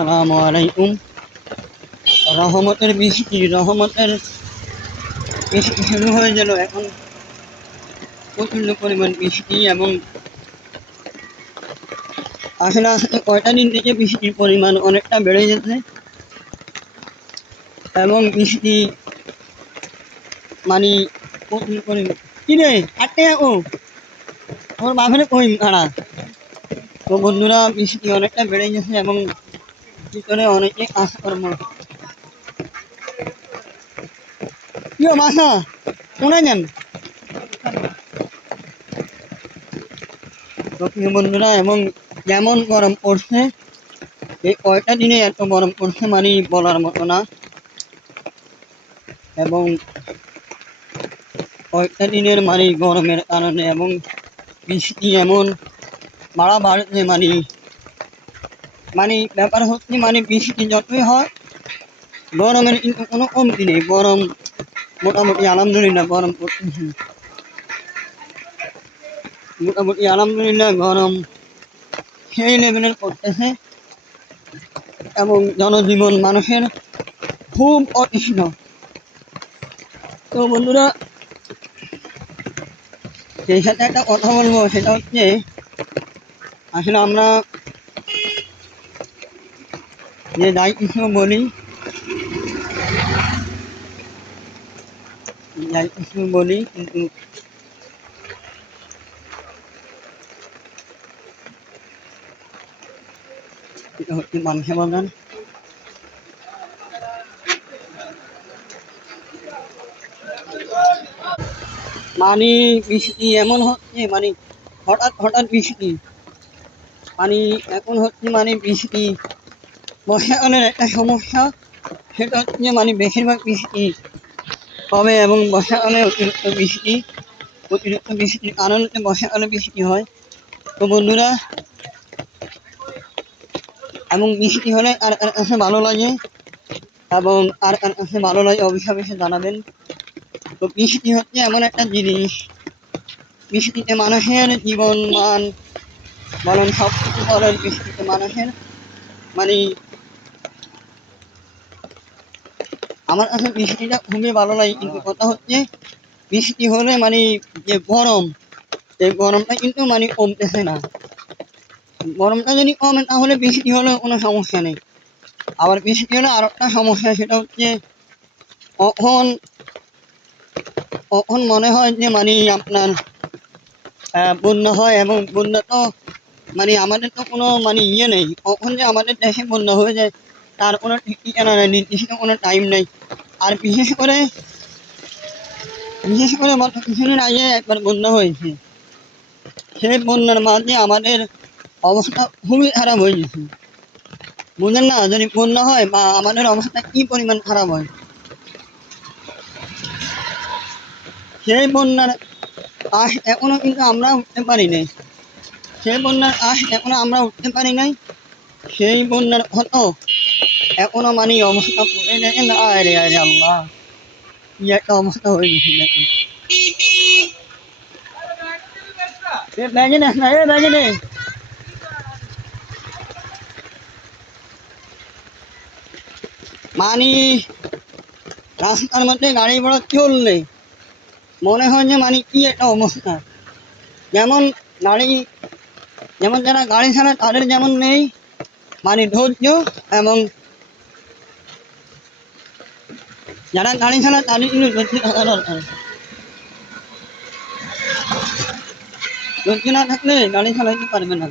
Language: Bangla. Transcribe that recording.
আসসালামু আলাইকুম। রহমতের বৃষ্টি রহমতের বৃষ্টি শুরু হয়ে গেল এখন। প্রচণ্ড পরিমাণ বৃষ্টি এবং আসলে আসলে কয়টা দিন থেকে বৃষ্টির পরিমাণ অনেকটা বেড়ে গেছে এবং বৃষ্টি মানে প্রচুর পরিমাণ। কি রে আটটে ও ওর বাপের কই খাড়া তো বন্ধুরা বৃষ্টি অনেকটা বেড়ে গেছে এবং ভিতরে অনেকে কাজকর্ম মাসা শোনা যান? বন্ধুরা, এবং যেমন গরম পড়ছে, এই কয়টা দিনে এত গরম পড়ছে মানে বলার মতো না। এবং কয়েকটা দিনের মানে গরমের কারণে, এবং বৃষ্টি এমন মারা বাড়ছে মানে মানে ব্যাপার হচ্ছে মানে বৃষ্টি যতই হয়, গরমের কিন্তু কোনো কমতি নেই। গরম মোটামুটি আলহামদুলিল্লাহ গরম মোটামুটি আলহামদুলিল্লাহ গরম সেই লেভেলের পড়তেছে। এবং জনজীবন মানুষের খুব অতিষ্ঠ। তো বন্ধুরা, সেই সাথে একটা কথা বলব, সেটা হচ্ছে, আসলে আমরা যে যাই কিছু বলি যাই কিছু বলি কিন্তু হচ্ছে মানুষের বাগান মানে বৃষ্টি এমন হচ্ছে মানে হঠাৎ হঠাৎ বৃষ্টি। মানে এখন হচ্ছে মানে বৃষ্টি। বর্ষাকালের একটা সমস্যা সেটা হচ্ছে মানে বেশিরভাগ বৃষ্টি হবে এবং বর্ষাকালে অতিরিক্ত বৃষ্টি অতিরিক্ত বৃষ্টির কারণে বর্ষাকালে বৃষ্টি হয়। তো বন্ধুরা, এবং বৃষ্টি হলে আর কার কাছে ভালো লাগে, এবং আর কার কাছে ভালো লাগে অভিশাপ এসে জানাবেন। তো বৃষ্টি হচ্ছে এমন একটা জিনিস বৃষ্টিতে মানুষের জীবন মান বলেন সব কিছু বলেন বৃষ্টিতে মানুষের মানে আমার কাছে বৃষ্টিটা খুবই ভালো লাগে, কিন্তু কথা হচ্ছে বৃষ্টি হলে মানে যে গরম এই গরমটা কিন্তু মানে কমতেছে না। গরমটা যদি কমে তাহলে বৃষ্টি হলে কোনো সমস্যা নেই। আবার বৃষ্টি হলে আর একটা সমস্যা, সেটা হচ্ছে কখন কখন মনে হয় যে মানে আপনার বন্যা হয় এবং বন্যা তো মানে আমাদের তো কোনো মানে ইয়ে নেই। কখন যে আমাদের দেশে বন্যা হয়ে যায়, তার কোনো ঠিক ঠিকানা নেই, নির্দিষ্ট কোনো টাইম নেই। আর বিশেষ করে বিশেষ করে গত কিছুদিন আগে একবার বন্যা হয়েছে। সেই বন্যার মাঝে আমাদের অবস্থা খুবই খারাপ হয়ে গেছে। বুঝলেন না, যদি বন্যা হয় বা আমাদের অবস্থা কি পরিমাণ খারাপ হয়? সেই বন্যার আশ এখনও কিন্তু আমরা উঠতে পারি নাই। সেই বন্যার আশ এখনও আমরা উঠতে পারি নাই। সেই বন্যার ক্ষত এখনও মানে অবস্থা পড়ে দেখেন আরে আরে আল্লাহ। কি একটা অবস্থা গেছে দেখেন এ ব্যাগে না না এ ব্যাগে নেই মানে রাস্তার মধ্যে গাড়ি ঘোড়া চললে মনে হয় যে মানে কি একটা অবস্থা। যেমন গাড়ি, যেমন যারা গাড়ি ছাড়া তাদের যেমন নেই মানে ধৈর্য এবং যারা গাড়ি ছাড়া তাদের কিন্তু ধৈর্য থাকা দরকার ধৈর্য না থাকলে গাড়ি চালাইতে পারবে না